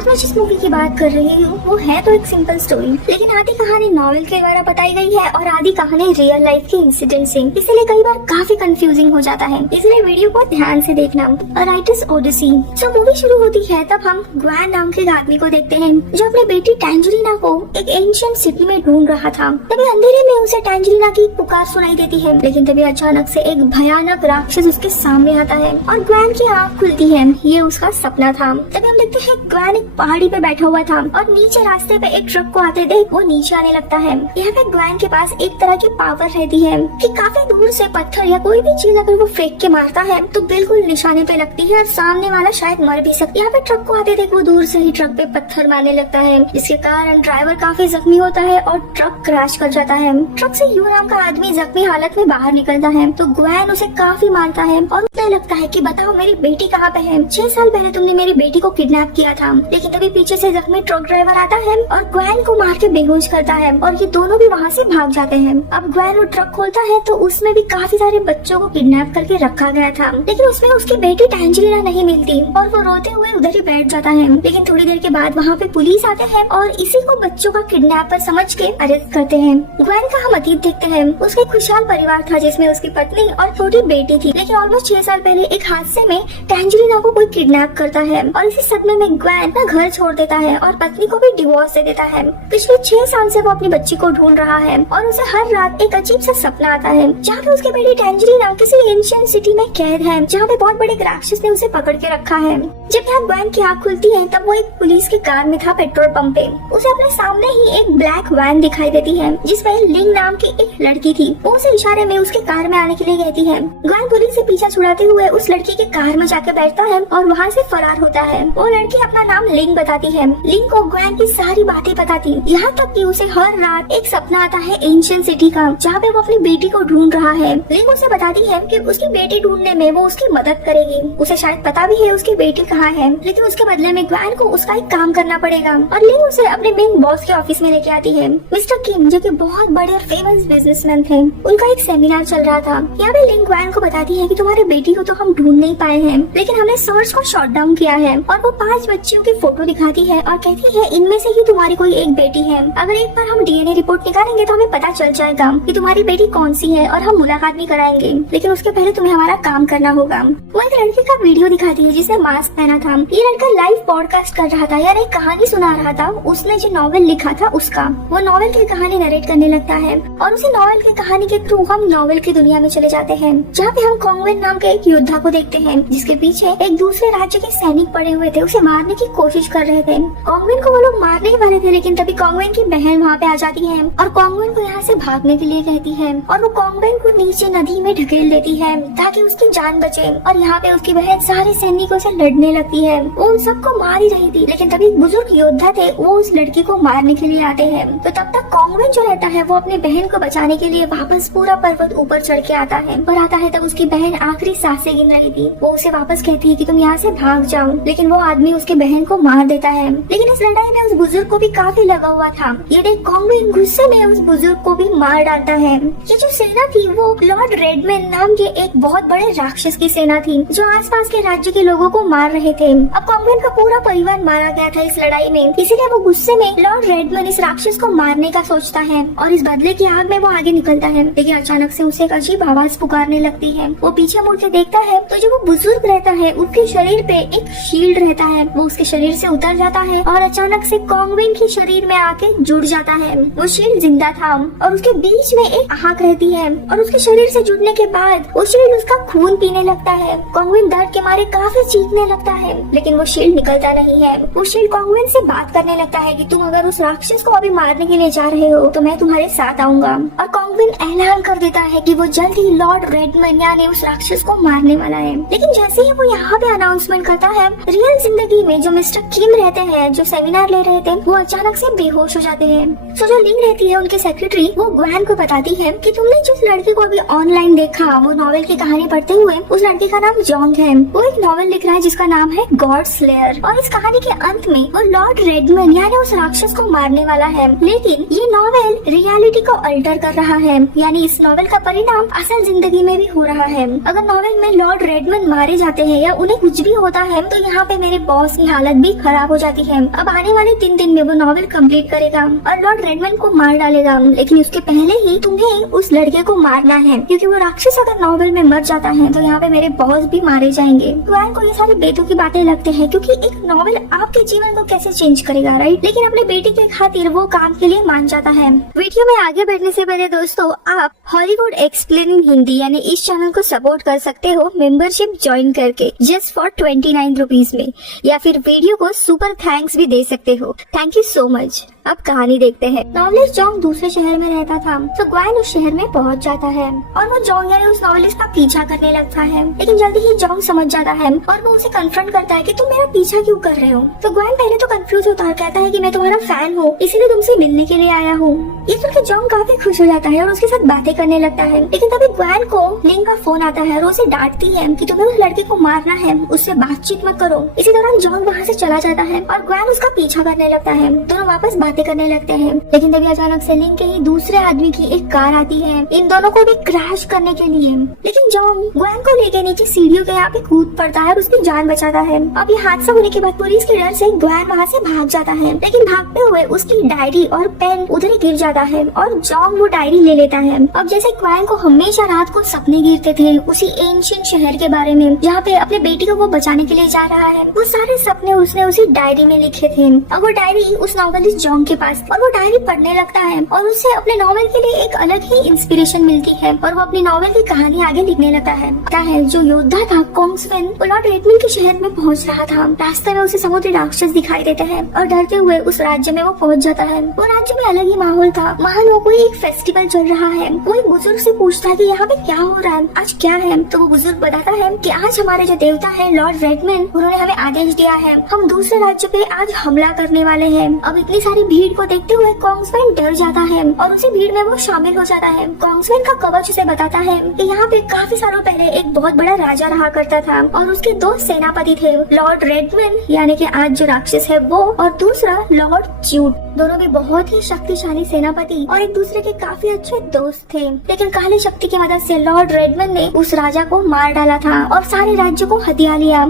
आज मैं जिस मूवी की बात कर रही हूँ वो है तो एक सिंपल स्टोरी, लेकिन आधी कहानी नॉवेल के द्वारा बताई गई है और आधी कहानी रियल लाइफ के इंसिडेंट से, इसलिए कई बार काफी कंफ्यूजिंग हो जाता है, इसलिए वीडियो को ध्यान से देखना। A writer's odyssey. जब मूवी शुरू होती है तब हम ग्वेन नाम के आदमी को देखते हैं जो अपनी बेटी टैंजरीना को एक एंशिएंट सिटी में ढूंढ रहा था। तभी अंधेरे में उसे टैंजरीना की पुकार सुनाई देती है, लेकिन तभी अचानक से एक भयानक राक्षस उसके सामने आता है और ग्वेन की आँख खुलती है। ये उसका सपना था। तभी हम देखते हैं ग्वेन एक पहाड़ी पे बैठा हुआ था और नीचे रास्ते पे एक ट्रक को आते देख वो नीचे आने लगता है। यहाँ पे ग्वेन के पास एक तरह की पावर रहती है कि काफी दूर से पत्थर या कोई भी चीज अगर वो फेंक के मारता है तो बिल्कुल निशाने पे लगती है और सामने वाला शायद मर भी सकता है। यहाँ पे ट्रक को आते देख वो दूर से ही ट्रक पे पत्थर मारने लगता है, जिसके कारण ड्राइवर काफी जख्मी होता है और ट्रक क्रैश कर जाता है। ट्रक से यू नाम का आदमी जख्मी हालत में बाहर निकलता है तो ग्वेन उसे काफी मारता है और उसे लगता है कि बताओ मेरी बेटी कहाँ पे है, 6 साल पहले तुमने मेरी बेटी को किडनैप किया था। लेकिन तभी पीछे से जख्मी ट्रक ड्राइवर आता है और ग्वेन को मार के बेहोश करता है और ये दोनों भी वहाँ से भाग जाते हैं। अब ग्वेन वो ट्रक खोलता है तो उसमें भी काफी सारे बच्चों को किडनैप करके रखा गया था, लेकिन उसमें उसकी बेटी टैंजरीना नहीं मिलती और वो रोते हुए उधर ही बैठ जाता है। लेकिन थोड़ी देर के बाद वहाँ पे पुलिस आते हैं और इसी को बच्चों का किडनैपर समझ के अरेस्ट करते हैं। ग्वेन का हम अतीत देखते हैं। उसका एक खुशहाल परिवार था जिसमें उसकी पत्नी और छोटी बेटी थी, लेकिन ऑलमोस्ट 6 साल पहले एक हादसे में टैंजरीना को कोई किडनैप करता है और इसी सदमे में ग्वेन अपना घर छोड़ देता है और पत्नी को भी डिवोर्स दे देता है। पिछले 6 साल से वो अपनी बच्ची को ढूंढ रहा है और उसे हर रात एक अजीब सा सपना आता है जहाँ पे उसकी बेटी टैंजरीना किसी एंशिएंट सिटी में कैद है, जहाँ पे बहुत बड़े राक्षस ने उसे पकड़ के रखा है। जब यहाँ ग्वेन की आँख खुलती है तब वो एक पुलिस की कार में था पेट्रोल पंप पे। उसे अपने सामने ही एक ब्लैक वैन दिखाई देती है जिसमें लिंग नाम की एक लड़की थी। वो उसे इशारे में उसके कार में आने के लिए कहती है। ग्वेन पुलिस से पीछा छुड़ाते हुए उस लड़की के कार में जाकर बैठता है और वहाँ से फरार होता है। वो लड़की अपना नाम लिंग बताती है। लिंग को ग्वेन की सारी बातें बताती, यहाँ तक कि उसे हर रात एक सपना आता है एंशिएंट सिटी का जहाँ पे वो अपनी बेटी को ढूंढ रहा है। लिंग उसे बताती है कि उसकी बेटी ढूंढने में वो उसकी मदद करेगी। उसे शायद पता भी है उसकी बेटी कहाँ है, लेकिन उसके बदले में ग्वेन को उसका एक काम करना पड़ेगा और लिंग उसे अपने मेन बॉस के ऑफिस में लेके आती है। मिस्टर किम जो कि बहुत बड़े और फेमस बिजनेसमैन थे, उनका एक सेमिनार चल रहा था। यहाँ पे लिंग ग्वेन को बताती है कि तुम्हारी बेटी को तो हम ढूंढ नहीं पाए हैं, लेकिन हमने सर्च को शॉट डाउन किया है और वो 5 बच्चियों की फोटो दिखाती है और कहती है इनमें से ही तुम्हारी कोई एक बेटी है। अगर एक बार हम डीएनए रिपोर्ट निकालेंगे तो हमें पता चल जाएगा कि तुम्हारी बेटी कौन सी है और हम मुलाकात भी कराएंगे, लेकिन उसके पहले तुम्हें हमारा काम करना होगा। वो एक लड़के का वीडियो दिखाती है जिसने मास्क पहना था। ये लड़का लाइव पॉडकास्ट कर रहा था, यार एक कहानी सुना रहा था। उसने जो नॉवेल लिखा था उसका, वो नॉवेल की कहानी नरेट करने लगता है और उसी नॉवेल की कहानी के थ्रू हम नॉवेल की दुनिया में चले जाते हैं जहाँ पे हम कॉन्गवेन नाम के एक योद्धा को देखते हैं जिसके पीछे एक दूसरे राज्य के सैनिक पड़े हुए थे, उसे मारने की कोशिश कर रहे थे। कॉन्गवेन को वो लोग मारने ही वाले थे, लेकिन तभी कॉन्गवेन की बहन वहाँ पे आ जाती है और कॉन्गवेन को यहाँ से भागने के लिए कहती है और वो कॉन्गवेन को नीचे नदी में ढकेल देती है ताकि उसकी जान बचे। और यहाँ पे उसकी बहन सारे सैनिकों से लड़ने लगती है। वो उन सबको मार ही रही थी, लेकिन तभी बुजुर्ग योद्धा थे वो उस लड़की को मारने के लिए आते हैं। तो तब तक कॉन्गवेन जो रहता है वो अपनी बहन को बचाने के लिए वापस पूरा पर्वत ऊपर चढ़ के आता है और आता है तब उसकी बहन आखिरी सांसें गिन रही थी। वो उसे वापस कहती है कि तुम यहाँ से भाग जाओ, लेकिन वो आदमी उसकी बहन को मार देता है। लेकिन इस लड़ाई में उस बुजुर्ग को भी काफी लगा हुआ था। ये देख कॉन्गवेन गुस्से में उस बुजुर्ग को भी मार डालता है। ये जो सेना थी वो लॉर्ड रेडमैन नाम के एक बहुत बड़े राक्षस की सेना थी जो आसपास के राज्य के लोगों को मार रहे थे। अब कॉन्गवेन का पूरा परिवार मारा गया था इस लड़ाई में, इसीलिए वो गुस्से में लॉर्ड रेडमैन इस राक्षस को मारने का सोचता है और इस बदले की आग में वो आगे निकलता है। लेकिन अचानक से उसे एक अजीब आवाज पुकारने लगती है। वो पीछे मुड़ के देखता है तो जो वो बुजुर्ग रहता है उसके शरीर पे एक शील्ड रहता है। वो उसके शरीर से उतर जाता है और अचानक से कॉन्गवेन के शरीर में आके जुड़ जाता है। वो शील्ड जिंदा था और उसके बीच में एक आँख रहती है और उसके शरीर से जुड़ने के बाद वो शील्ड उसका खून पीने लगता है। कॉन्गवेन दर्द के मारे काफी चीखने लगता है, लेकिन वो शील्ड निकलता नहीं है। वो शील्ड कॉन्गवेन से बात करने लगता है कि तुम अगर उस राक्षस को अभी मारने के लिए जा रहे हो तो मैं तुम्हारे साथ आऊंगा। और कॉन्गवेन ऐलान कर देता है कि वो जल्द ही लॉर्ड रेडमैन यानी उस राक्षस को मारने वाला है। लेकिन जैसे ही वो यहाँ पे अनाउंसमेंट करता है, रियल जिंदगी में जो मिस्टर किम रहते हैं जो सेमिनार ले रहे थे वो अचानक से बेहोश हो जाते हैं। सो जो लिंग रहती है उनके सेक्रेटरी वो ग्वेन को बताती है कि तुमने जिस लड़के को अभी ऑनलाइन देखा वो नॉवेल की कहानी पढ़ते हुए, उस लड़के का नाम जॉन्ग है। वो एक नॉवेल लिख रहा है जिसका नाम है गॉड स्लेयर और इस कहानी के अंत में वो लॉर्ड रेडमैन यानी उस राक्षस को मारने वाला है। लेकिन ये नॉवेल रियलिटी को अल्टर कर रहा है, यानी इस नॉवेल का परिणाम असल जिंदगी में भी हो रहा है। अगर नॉवेल में लॉर्ड रेडमैन मारे जाते हैं या उन्हें कुछ भी होता है तो यहाँ पे मेरे बॉस की हालत भी खराब हो जाती है। अब आने वाले 3 दिन में वो नॉवेल कंप्लीट करेगा और लॉर्ड रेडमंड को मार डालेगा, लेकिन उसके पहले ही तुम्हें उस लड़के को मारना है, क्योंकि वो राक्षस अगर नॉवेल में मर जाता है तो यहाँ पे मेरे बॉस भी मारे जाएंगे। ग्वेन को ये सारी बेतुकी बातें लगते हैं, क्योंकि एक नॉवेल आपके जीवन को कैसे चेंज करेगा, राइट? लेकिन अपने बेटी के खातिर वो काम के लिए मान जाता है। वीडियो में आगे बढ़ने से पहले दोस्तों, आप हॉलीवुड एक्सप्लेन इन हिंदी यानी इस चैनल को सपोर्ट कर सकते हो मेंबरशिप ज्वाइन करके जस्ट फॉर 29 रुपीज में, या फिर वीडियो को सुपर थैंक्स भी दे सकते हो। Thank you so much. अब कहानी देखते हैं। नॉवेलिस्ट जोंग दूसरे शहर में रहता था, तो ग्वेन उस शहर में पहुंच जाता है और वो जोंग यानी उस नॉवेलिस्ट का पीछा करने लगता है। लेकिन जल्दी ही जोंग समझ जाता है और वो उसे कन्फ्रंट करता है कि तुम मेरा पीछा क्यों कर रहे हो। तो ग्वेन पहले तो कंफ्यूज होता है, कहता है कि मैं तुम्हारा फैन हूँ, इसीलिए तुमसे मिलने के लिए आया हूँ। ये सुनकर जोंग काफी खुश हो जाता है और उसके साथ बातें करने लगता है। लेकिन तभी ग्वेन को लिंग का फोन आता है और उसे डांटती है कि तुम्हें उस लड़के को मारना है, उससे बातचीत मत करो। इसी दौरान जोंग वहाँ से चला जाता है और ग्वेन उसका पीछा करने लगता है। दोनों वापस बातें करने लगते हैं। लेकिन तभी अचानक से लिंग के ही दूसरे आदमी की एक कार आती है इन दोनों को भी क्रैश करने के लिए। लेकिन जोंग ग्वेन को लेके नीचे सीढ़ियों के यहाँ पे कूद पड़ता है और उसकी जान बचाता है। अब ये हादसा होने के बाद पुलिस के डर से ग्वेन वहाँ से भाग जाता है, लेकिन भागते हुए उसकी डायरी और पेन उधर ही गिर जाता है और जोंग वो डायरी ले लेता है। अब जैसे ग्वेन को हमेशा रात को सपने गिरते थे उसी एंशिएंट शहर के बारे में जहाँ पे अपने बेटी को वो बचाने के लिए जा रहा है, वो सारे सपने उसने उसी डायरी में लिखे थे। अब वो डायरी उस नॉवेलिस्ट जोंग के पास, और वो डायरी पढ़ने लगता है और उससे अपने नॉवेल के लिए एक अलग ही इंस्पिरेशन मिलती है और वो अपनी नॉवेल की कहानी आगे लिखने लगता है। जो योद्धा था कोंग्सवेन, वो लॉर्ड रेडमंड के शहर में पहुंच रहा था। रास्ते में उसे समुद्री राक्षस दिखाई देते हैं और डरते हुए उस राज्य में वो पहुंच जाता है। वो राज्य में अलग ही माहौल था, वहाँ लोगों को एक फेस्टिवल चल रहा है। वो एक बुजुर्ग से पूछता है कि यहाँ पे क्या हो रहा है, आज क्या है। तो वो बुजुर्ग बताता है कि आज हमारे जो देवता है लॉर्ड रेडमंड, उन्होंने हमें आदेश दिया है, हम दूसरे राज्य पे आज हमला करने वाले हैं। अब इतनी सारी भीड़ को देखते हुए कोंग्सवेन डर जाता है और उसी भीड़ में वो शामिल हो जाता है। कोंग्सवेन का कवच उसे बताता है कि यहाँ पे काफी सालों पहले एक बहुत बड़ा राजा रहा करता था और उसके 2 सेनापति थे, लॉर्ड रेडमंड यानी कि आज जो राक्षस है वो, और दूसरा लॉर्ड ज्यूड। दोनों भी बहुत ही शक्तिशाली सेनापति और एक दूसरे के काफी अच्छे दोस्त थे। लेकिन काली शक्ति की मदद से लॉर्ड रेडमंड ने उस राजा को मार डाला था और सारे राज्य को हथिया लिया।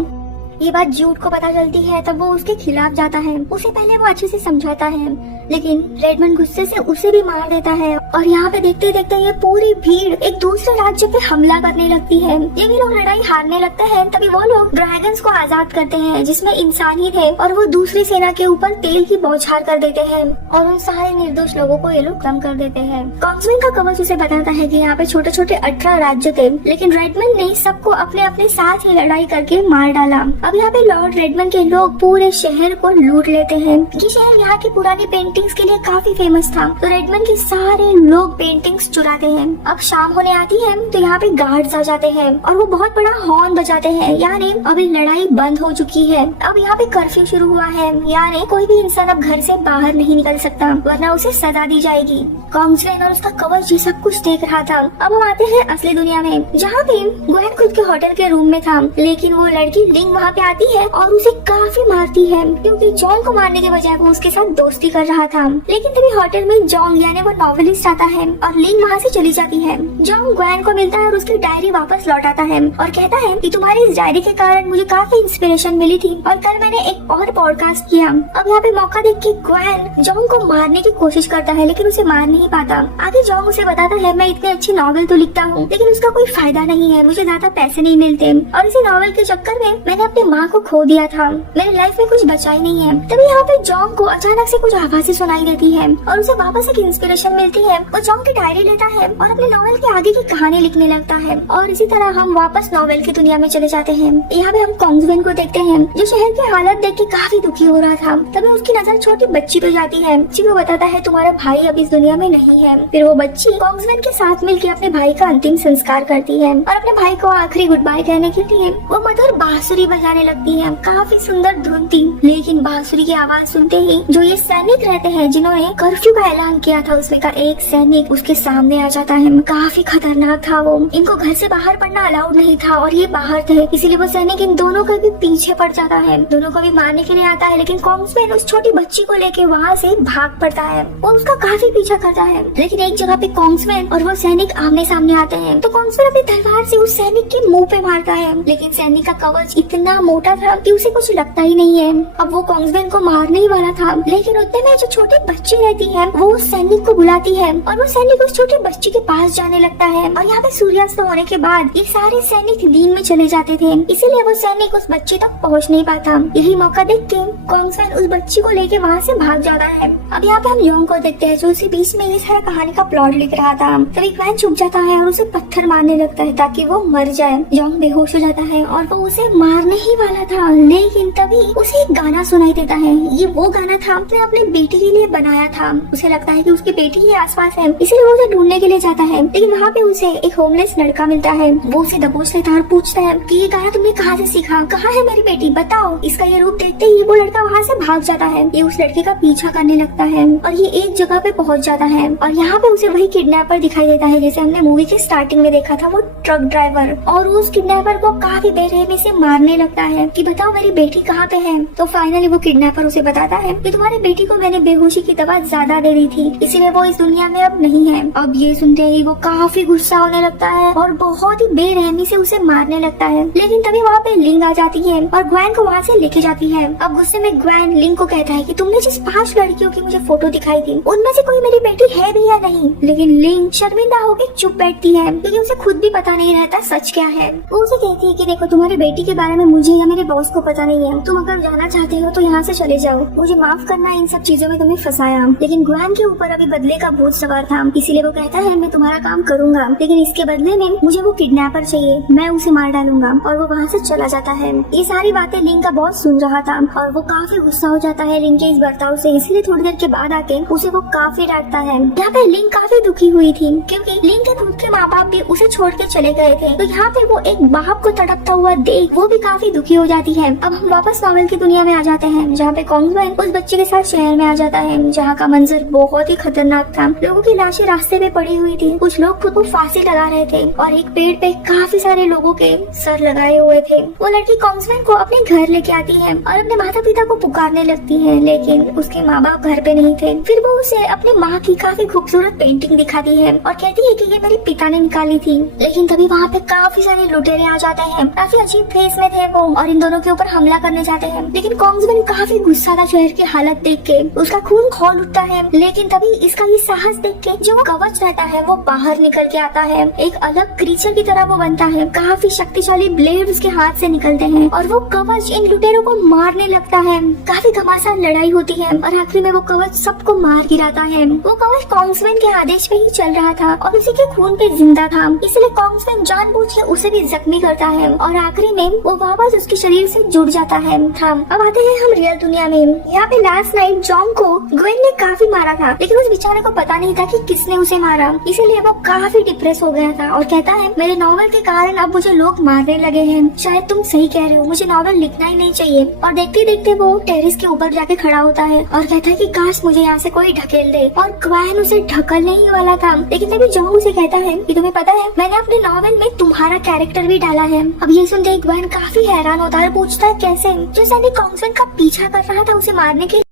ये बात ज्यूड को पता चलती है तब वो उसके खिलाफ जाता है। उसे पहले वो अच्छे से समझाता है, लेकिन रेडमंड गुस्से से उसे भी मार देता है और यहाँ पे देखते देखते ये पूरी भीड़ एक दूसरे राज्य पे हमला करने लगती है। ये भी लोग लड़ाई हारने लगते हैं। तभी वो लोग ड्रैगन्स को आजाद करते हैं जिसमें इंसान ही थे और वो दूसरी सेना के ऊपर तेल की बौछार कर देते हैं और उन सारे निर्दोष लोगों को ये लोग कम कर देते हैं। कोंग्सवेन का कवच उसे बताता है कि यहाँ पे छोटे छोटे 18 राज्य थे, लेकिन रेडमंड ने सबको अपने अपने साथ ही लड़ाई करके मार डाला। अब यहाँ पे लॉर्ड रेडमंड के लोग पूरे शहर को लूट लेते हैं। ये शहर यहाँ की पुरानी पेंटिंग्स के लिए काफी फेमस था, तो रेडमंड के सारे लोग पेंटिंग्स चुराते हैं। अब शाम होने आती है तो यहाँ पे गार्ड्स आ जाते हैं और वो बहुत बड़ा हॉर्न बजाते हैं, यानी अभी लड़ाई बंद हो चुकी है। अब यहाँ पे कर्फ्यू शुरू हुआ है, यानी कोई भी इंसान अब घर से बाहर नहीं निकल सकता वरना उसे सजा दी जाएगी। कोंग्सवेन और उसका कवच ये सब कुछ देख रहा था। अब हम आते हैं असली दुनिया में, जहाँ पे ग्वेन खुद के होटल के रूम में था, लेकिन वो लड़की लिंग वहाँ पे आती है और उसे काफी मारती है क्योंकि जोंग को मारने के बजाय वो उसके साथ दोस्ती कर रहा था। लेकिन तभी होटल में जोंग यानी वो नॉवेलिस्ट आता है और लिंग वहाँ से चली जाती है। जोंग ग्वेन को मिलता है और उसकी डायरी वापस लौटाता है और कहता है कि तुम्हारी इस डायरी के कारण मुझे काफी इंस्पिरेशन मिली थी और कल मैंने एक और पॉडकास्ट किया। अब यहाँ पे मौका देख के ग्वेन जोंग को मारने की कोशिश करता है, लेकिन उसे मार नहीं पाता। आगे जोंग उसे बताता है मैं इतनी अच्छी नॉवेल तो लिखता हूँ, लेकिन उसका कोई फायदा नहीं है, मुझे ज्यादा पैसे नहीं मिलते और इसी नॉवेल के चक्कर में मैंने अपनी माँ को खो दिया था, मेरी लाइफ में कुछ बचा ही नहीं है। तभी यहाँ पे जोंग को अचानक से कुछ आवाजें सुनाई देती है और उसे वापस एक इंस्पिरेशन मिलती है। वो जोंग की डायरी लेता है और अपने नॉवेल के आगे की कहानी लिखने लगता है और इसी तरह हम वापस नॉवेल की दुनिया में चले जाते हैं। यहाँ पे हम कोंग्सवेन को देखते हैं जो शहर की हालत देख के काफी दुखी हो रहा था। तभी उसकी नजर छोटी बच्ची पे जाती है। बच्ची को बताता है तुम्हारा भाई अब इस दुनिया में नहीं है। फिर वो बच्ची कोंग्सवेन के साथ मिलकर अपने भाई का अंतिम संस्कार करती है और अपने भाई को आखिरी गुड बाय कहने के लिए वो मधुर बांसुरी बजाने लगती है। काफी सुंदर धुन थी, लेकिन बांसुरी की आवाज सुनते ही जो ये सैनिक रहते हैं जिन्होंने कर्फ्यू का ऐलान किया था उसमें का एक सैनिक उसके सामने आ जाता है। काफी खतरनाक था वो, इनको घर से बाहर पड़ना अलाउड नहीं था और ये बाहर थे, इसीलिए वो सैनिक इन दोनों के भी पीछे पड़ जाता है। दोनों को भी मारने के लिए आता है, लेकिन कोंग्सवेन उस छोटी बच्ची को लेके वहाँ से भाग पड़ता है। वो उसका काफी पीछा करता है, लेकिन एक जगह पे कोंग्सवेन और वो सैनिक आमने सामने आते हैं तो कोंग्सवेन अपनी तलवार से उस सैनिक के मुंह पे मारता है, लेकिन सैनिक का कवच इतना इतना मोटा था कि उसे कुछ लगता ही नहीं है। अब वो कोंग्सवेन को मारने ही वाला था, लेकिन उतने में जो छोटी बच्ची रहती है वो उस सैनिक को बुलाती है और वो सैनिक उस छोटे बच्ची के पास जाने लगता है। और यहाँ पे सूर्यास्त होने के बाद ये सारे सैनिक नींद में चले जाते थे, इसीलिए वो सैनिक उस बच्ची तक पहुँच नहीं पाता। यही मौका देख के कोंग्सवेन उस बच्ची को लेके वहाँ से भाग जाता है। अब यहाँ पे हम योंग को देखते हैं जो उसी बीच में ये सारा कहानी का प्लॉट लिख रहा था। तभी ग्वेन छुप जाता है और उसे पत्थर मारने लगता है ताकि वो मर जाए। योंग बेहोश हो जाता है और वो उसे मारने ही वाला था, लेकिन तभी उसे एक गाना सुनाई देता है। ये वो गाना था उसने अपनी बेटी के लिए बनाया था। उसे लगता है कि उसकी बेटी ही आसपास है, इसलिए वो उसे ढूंढने के लिए जाता है। लेकिन वहाँ पे उसे एक होमलेस लड़का मिलता है। वो उसे दबोच लेता है और पूछता है कि ये गाना तुमने कहाँ से सीखा, कहाँ है मेरी बेटी, बताओ। इसका ये रूप देखते ही वो लड़का वहाँ से भाग जाता है। ये उस लड़के का पीछा करने लगता है और ये एक जगह पे पहुँच जाता है और यहाँ पे उसे वही किडनैपर दिखाई देता है जैसे हमने मूवी के स्टार्टिंग में देखा था, वो ट्रक ड्राइवर। और उस किडनैपर को काफी बेरहमी से मारने लगता है कि बताओ मेरी बेटी कहाँ पे है। तो फाइनली वो किडनैपर उसे बताता है कि तुम्हारी बेटी को मैंने बेहोशी की दवा ज्यादा दे दी थी, इसीलिए वो इस दुनिया में अब नहीं है। अब ये सुनते ही वो काफी गुस्सा होने लगता है और बहुत ही बेरहमी से उसे मारने लगता है। लेकिन तभी वहाँ पे लिंग आ जाती है और ग्वेन को वहाँ से लेके जाती है। अब गुस्से में ग्वेन लिंग को कहता है कि तुमने जिस 5 लड़कियों की मुझे फोटो दिखाई थी उनमें से कोई मेरी बेटी है भी या नहीं। लेकिन लिंग शर्मिंदा होकर चुप बैठती है क्योंकि उसे खुद भी पता नहीं रहता सच क्या है। वो उसे कहती है कि देखो तुम्हारी बेटी के बारे में मुझे या मेरे बॉस को पता नहीं है, तुम अगर जाना चाहते हो तो यहाँ से चले जाओ, मुझे माफ करना इन सब चीजों में तुम्हें फंसाया। लेकिन ग्वेन के ऊपर अभी बदले का भूत सवार था, इसीलिए वो कहता है मैं तुम्हारा काम करूंगा, लेकिन इसके बदले में मुझे वो किडनैपर चाहिए, मैं उसे मार डालूंगा। और वो वहाँ से चला जाता है। ये सारी बातें लिंग का बॉस सुन रहा था और वो काफी गुस्सा हो जाता है लिंग के इस बर्ताव से, इसलिए थोड़ी देर के बाद आके उसे वो काफी डांटता है। यहाँ पे लिंग काफी दुखी हुई थी क्योंकि लिंग के खुद के माँ बाप भी उसे छोड़ के चले गए थे। तो यहाँ पे वो एक बाप को तड़पता हुआ देख वो भी काफी दुखी हो जाती है। अब हम वापस नॉवेल की दुनिया में आ जाते हैं जहाँ पे कोंग्सवेन उस बच्चे के साथ शहर में आ जाता है जहाँ का मंजर बहुत ही खतरनाक था। लोगों की लाशें रास्ते पे पड़ी हुई थी, कुछ लोग खुद को फांसी लगा रहे थे और एक पेड़ पे काफी सारे लोगों के सर लगाए हुए थे। वो लड़की कोंग्सवेन को अपने घर लेके आती है और अपने माता पिता को पुकारने लगती है, लेकिन उसके माँ बाप घर पे नहीं थे। फिर वो उसे अपने माँ की काफी खूबसूरत पेंटिंग दिखाती है और कहती है कि ये मेरे पिता ने निकाली थी। लेकिन तभी वहाँ पे काफी सारे लुटेरे आ जाते हैं, काफी अजीब फेस में थे वो और इन दोनों के ऊपर हमला करने जाते हैं। लेकिन कोंग्सवेन काफी गुस्सा था शहर की हालत देख के, उसका खून खौल उठता है। लेकिन तभी इसका ये साहस देख के जो कवच रहता है वो बाहर निकल के आता है, एक अलग क्रीचर की तरह वो बनता है। काफी शक्तिशाली ब्लेड उसके हाथ से निकलते हैं और वो कवच इन लुटेरों को मारने लगता है। काफी घमासान लड़ाई होती है और आखिर में वो कवच सबको मार गिराता है। वो कवच कोंग्सवेन के आदेश पे ही चल रहा था और उसी के खून पे जिंदा था, इसलिए कोंग्सवेन जानबूझ के उसे भी जख्मी करता है और आखिरी में वो वापस उसके शरीर से जुड़ जाता है। अब आते हैं हम रियल दुनिया में। यहाँ पे लास्ट नाइट जॉन्ग को ग्वेन ने काफी मारा था, लेकिन उस बेचारे को पता नहीं था कि किसने उसे मारा, इसीलिए वो काफी डिप्रेस हो गया था और कहता है मेरे नॉवल के कारण अब मुझे लोग मारने लगे हैं, शायद तुम सही कह रहे हो, मुझे नॉवल लिखना ही नहीं चाहिए। और देखते देखते वो टेरेस के ऊपर जाके खड़ा होता है और कहता है कि काश मुझे यहाँ से कोई ढकेल दे। और ग्वेन उसे ढकलने ही वाला था, लेकिन तभी जॉन्ग उसे कहता है कि तुम्हें पता है मैंने अपने नॉवल में तुम्हारा कैरेक्टर भी डाला है। अब ये सुनते ग्वेन काफी हैरान होता है, पूछता है कैसे। जो सैनिक कोंग्सवेन का पीछा कर रहा था उसे मारने के